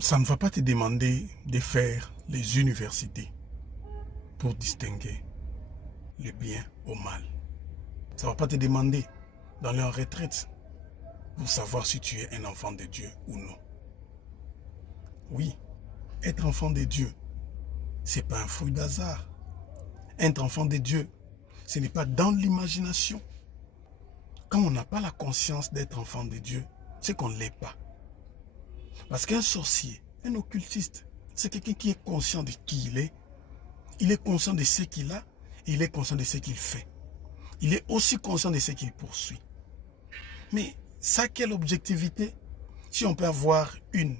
Ça ne va pas te demander de faire les universités pour distinguer le bien au mal. Ça ne va pas te demander d'aller en retraite pour savoir si tu es un enfant de Dieu ou non. Oui, être enfant de Dieu, ce n'est pas un fruit d'hasard. Être enfant de Dieu, ce n'est pas dans l'imagination. Quand on n'a pas la conscience d'être enfant de Dieu, c'est qu'on ne l'est pas. Parce qu'un sorcier, un occultiste, c'est quelqu'un qui est conscient de qui il est conscient de ce qu'il a, et il est conscient de ce qu'il fait. Il est aussi conscient de ce qu'il poursuit. Mais ça, quelle objectivité? Si on peut avoir une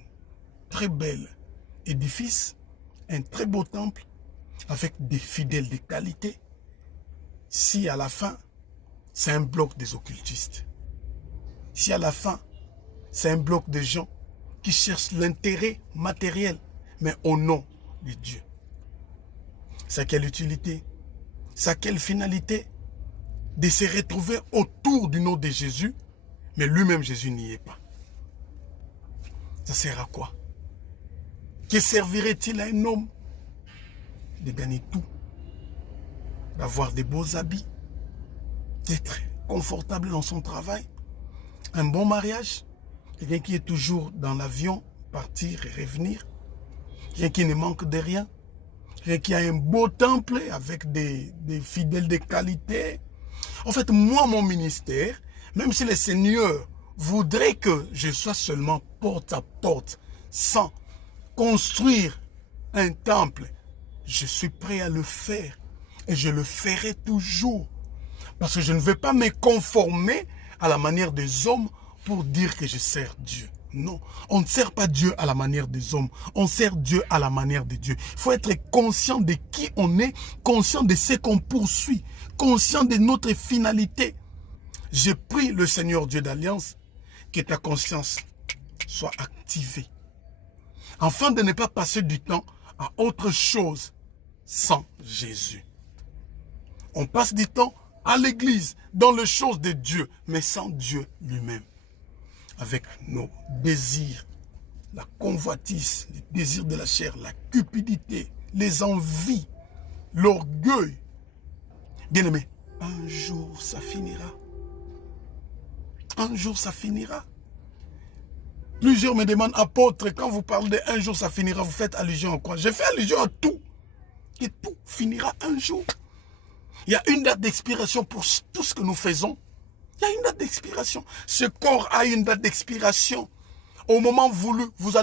très belle édifice, un très beau temple, avec des fidèles de qualité, si à la fin, c'est un bloc des occultistes, si à la fin, c'est un bloc de gens qui cherchent l'intérêt matériel, mais au nom de Dieu, ça quelle utilité? Ça quelle finalité? De se retrouver autour du nom de Jésus, mais lui-même Jésus n'y est pas. Ça sert à quoi? Que servirait-il à un homme de gagner tout, d'avoir des beaux habits, d'être confortable dans son travail, un bon mariage, quelqu'un qui est toujours dans l'avion, partir et revenir, quelqu'un qui ne manque de rien, quelqu'un qui a un beau temple avec des fidèles de qualité. En fait, moi, mon ministère, même si le Seigneur voudrait que je sois seulement porte à porte, sans construire un temple, je suis prêt à le faire et je le ferai toujours. Parce que je ne veux pas me conformer à la manière des hommes pour dire que je sers Dieu. Non, on ne sert pas Dieu à la manière des hommes, on sert Dieu à la manière de Dieu. Il faut être conscient de qui on est, conscient de ce qu'on poursuit, conscient de notre finalité. Je prie le Seigneur Dieu d'Alliance que ta conscience soit activée, afin de ne pas passer du temps à autre chose sans Jésus. On passe du temps à l'église, dans les choses de Dieu, mais sans Dieu lui-même. Avec nos désirs, la convoitise, les désirs de la chair, la cupidité, les envies, l'orgueil. Bien-aimé, un jour ça finira. Un jour ça finira. Plusieurs me demandent, apôtre, quand vous parlez de un jour ça finira, vous faites allusion à quoi? Je fais allusion à tout. Et tout finira un jour. Il y a une date d'expiration pour tout ce que nous faisons. Il y a une date d'expiration. Ce corps a une date d'expiration. Au moment voulu, vous allez